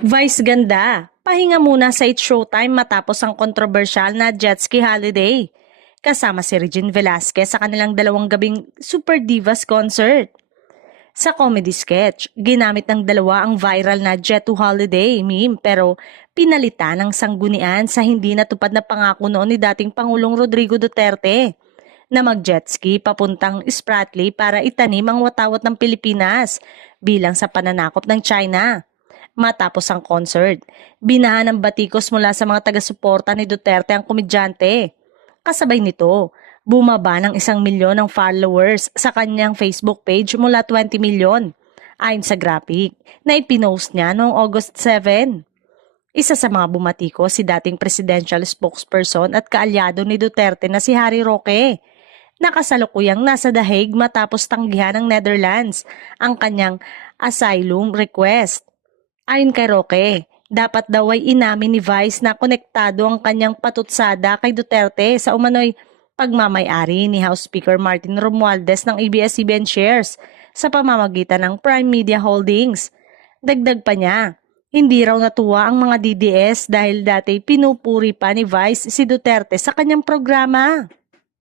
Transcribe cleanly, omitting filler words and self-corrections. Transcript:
Vice ganda, pahinga muna sa It's Showtime matapos ang kontrobersyal na jet ski holiday. Kasama si Regine Velasquez sa kanilang dalawang gabing Super Divas concert. Sa comedy sketch, ginamit ng dalawa ang viral na Jet to Holiday meme pero pinalitan ng sanggunian sa hindi natupad na pangako noon ni dating Pangulong Rodrigo Duterte na mag-jet ski papuntang Spratly para itanim ang watawat ng Pilipinas bilang sa pananakop ng China. Matapos ang concert, binahan ng batikos mula sa mga taga-suporta ni Duterte ang komedyante. Kasabay nito, bumaba ng 1 milyon ang followers sa kanyang Facebook page mula 20 milyon, ayon sa graphic na ipinost niya noong August 7. Isa sa mga bumatiko si dating presidential spokesperson at kaalyado ni Duterte na si Harry Roque. Nakasalukuyang nasa The Hague matapos tanggihan ng Netherlands ang kanyang asylum request. Ayon kay Roque, dapat daw ay inamin ni Vice na konektado ang kanyang patutsada kay Duterte sa umano'y pagmamayari ni House Speaker Martin Romualdez ng ABS-CBN shares sa pamamagitan ng Prime Media Holdings. Dagdag pa niya, hindi raw natuwa ang mga DDS dahil dati pinupuri pa ni Vice si Duterte sa kanyang programa.